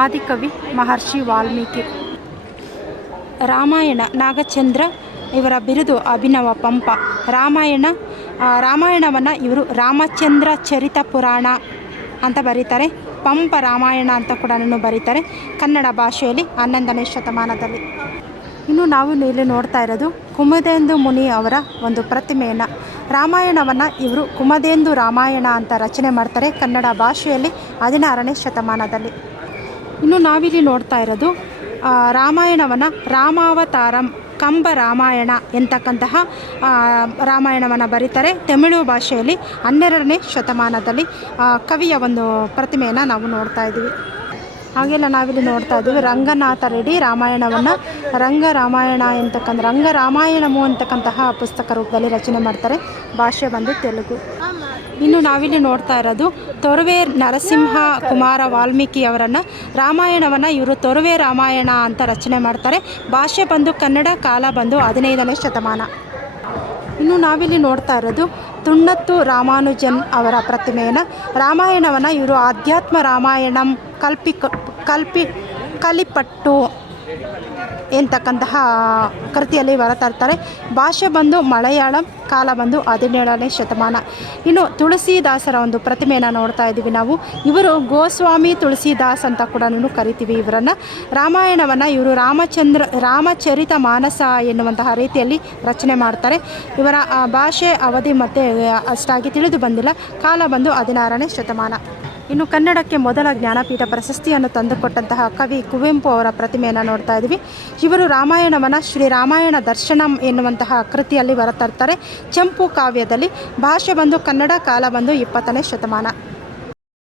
ಆದಿಕವಿ ಮಹರ್ಷಿ ವಾಲ್ಮೀಕಿ. ರಾಮಾಯಣ ನಾಗಚಂದ್ರ ಇವರ ಬಿರುದು ಅಭಿನವ ಪಂಪ. ರಾಮಾಯಣ ರಾಮಾಯಣವನ್ನು ಇವರು ರಾಮಚಂದ್ರ ಚರಿತ ಪುರಾಣ ಅಂತ ಬರೀತಾರೆ. ಪಂಪ ರಾಮಾಯಣ ಅಂತ ಕೂಡ ಬರೀತಾರೆ ಕನ್ನಡ ಭಾಷೆಯಲ್ಲಿ ಹನ್ನೊಂದನೇ ಶತಮಾನದಲ್ಲಿ. ಇನ್ನು ನಾವು ಇಲ್ಲಿ ನೋಡ್ತಾ ಇರೋದು ಕುಮದೇಂದು ಮುನಿ ಅವರ ಒಂದು ಪ್ರತಿಮೆಯನ್ನು. ರಾಮಾಯಣವನ್ನು ಇವರು ಕುಮದೇಂದು ರಾಮಾಯಣ ಅಂತ ರಚನೆ ಮಾಡ್ತಾರೆ ಕನ್ನಡ ಭಾಷೆಯಲ್ಲಿ ಹದಿನಾರನೇ ಶತಮಾನದಲ್ಲಿ. ಇನ್ನು ನಾವಿಲ್ಲಿ ನೋಡ್ತಾ ಇರೋದು ರಾಮಾಯಣವನ್ನು ರಾಮಾವತಾರಂ, ಕಂಬ ರಾಮಾಯಣ ಎಂತಕ್ಕಂತಹ ರಾಮಾಯಣವನ್ನು ಬರೀತಾರೆ. ತಮಿಳು ಭಾಷೆಯಲ್ಲಿ ಹನ್ನೆರಡನೇ ಶತಮಾನದಲ್ಲಿ ಕವಿಯ ಒಂದು ಪ್ರತಿಮೆಯನ್ನು ನಾವು ನೋಡ್ತಾ ಇದ್ದೀವಿ. ಹಾಗೆಲ್ಲ ನಾವಿಲ್ಲಿ ನೋಡ್ತಾ ಇದ್ದೀವಿ. ರಂಗನಾಥ ರೆಡ್ಡಿ ರಾಮಾಯಣವನ್ನು ರಂಗ ರಾಮಾಯಣ ಎಂತಕ್ಕಂಥ, ರಂಗ ರಾಮಾಯಣಮು ಅಂತಕ್ಕಂತಹ ಪುಸ್ತಕ ರೂಪದಲ್ಲಿ ರಚನೆ ಮಾಡ್ತಾರೆ. ಭಾಷೆ ಬಂದು ತೆಲುಗು. ಇನ್ನು ನಾವಿಲ್ಲಿ ನೋಡ್ತಾ ಇರೋದು ತೊರವೆ ನರಸಿಂಹ ಕುಮಾರ ವಾಲ್ಮೀಕಿ ಅವರನ್ನು. ರಾಮಾಯಣವನ್ನು ಇವರು ತೊರವೆ ರಾಮಾಯಣ ಅಂತ ರಚನೆ ಮಾಡ್ತಾರೆ. ಭಾಷೆ ಬಂದು ಕನ್ನಡ, ಕಾಲ ಬಂದು ಹದಿನೈದನೇ ಶತಮಾನ. ಇನ್ನು ನಾವಿಲ್ಲಿ ನೋಡ್ತಾ ಇರೋದು ತುಣ್ಣತ್ತು ರಾಮಾನುಜನ್ ಅವರ ಪ್ರತಿಮೆಯನ್ನು. ರಾಮಾಯಣವನ್ನು ಇವರು ಆಧ್ಯಾತ್ಮ ರಾಮಾಯಣಂ ಕಲ್ಪಿ ಕಲ್ಪಿ, ಕಲಿಪಟ್ಟು ಎಂತಕ್ಕಂತಹ ಕೃತಿಯಲ್ಲಿ ಹೊರತರ್ತಾರೆ ಭಾಷೆ ಬಂದು ಮಲಯಾಳಂ, ಕಾಲ ಬಂದು ಹದಿನೇಳನೇ ಶತಮಾನ. ಇನ್ನು ತುಳಸಿದಾಸರ ಒಂದು ಪ್ರತಿಮೆಯನ್ನು ನೋಡ್ತಾ ಇದ್ದೀವಿ ನಾವು. ಇವರು ಗೋಸ್ವಾಮಿ ತುಳಸಿದಾಸ್ ಅಂತ ಕೂಡ ಕರಿತೀವಿ ಇವರನ್ನು. ರಾಮಾಯಣವನ್ನು ಇವರು ರಾಮಚಂದ್ರ, ರಾಮಚರಿತ ಮಾನಸ ಎನ್ನುವಂತಹ ರೀತಿಯಲ್ಲಿ ರಚನೆ ಮಾಡ್ತಾರೆ. ಇವರ ಭಾಷೆ ಅವಧಿ ಮತ್ತು, ಅಷ್ಟಾಗಿ ತಿಳಿದು ಬಂದಿಲ್ಲ. ಕಾಲ ಬಂದು ಹದಿನಾರನೇ ಶತಮಾನ. ಇನ್ನು ಕನ್ನಡಕ್ಕೆ ಮೊದಲ ಜ್ಞಾನಪೀಠ ಪ್ರಶಸ್ತಿಯನ್ನು ತಂದುಕೊಟ್ಟಂತಹ ಕವಿ ಕುವೆಂಪು ಅವರ ಪ್ರತಿಮೆಯನ್ನು ನೋಡ್ತಾ ಇದ್ದೀವಿ. ಇವರು ರಾಮಾಯಣವನ್ನು ಶ್ರೀ ರಾಮಾಯಣ ದರ್ಶನಂ ಎನ್ನುವಂತಹ ಕೃತಿಯಲ್ಲಿ ಹೊರತರ್ತಾರೆ. ಚಂಪು ಕಾವ್ಯದಲ್ಲಿ ಭಾಷೆ ಬಂದು ಕನ್ನಡ ಕಾಲ ಬಂದು ಇಪ್ಪತ್ತನೇ ಶತಮಾನ.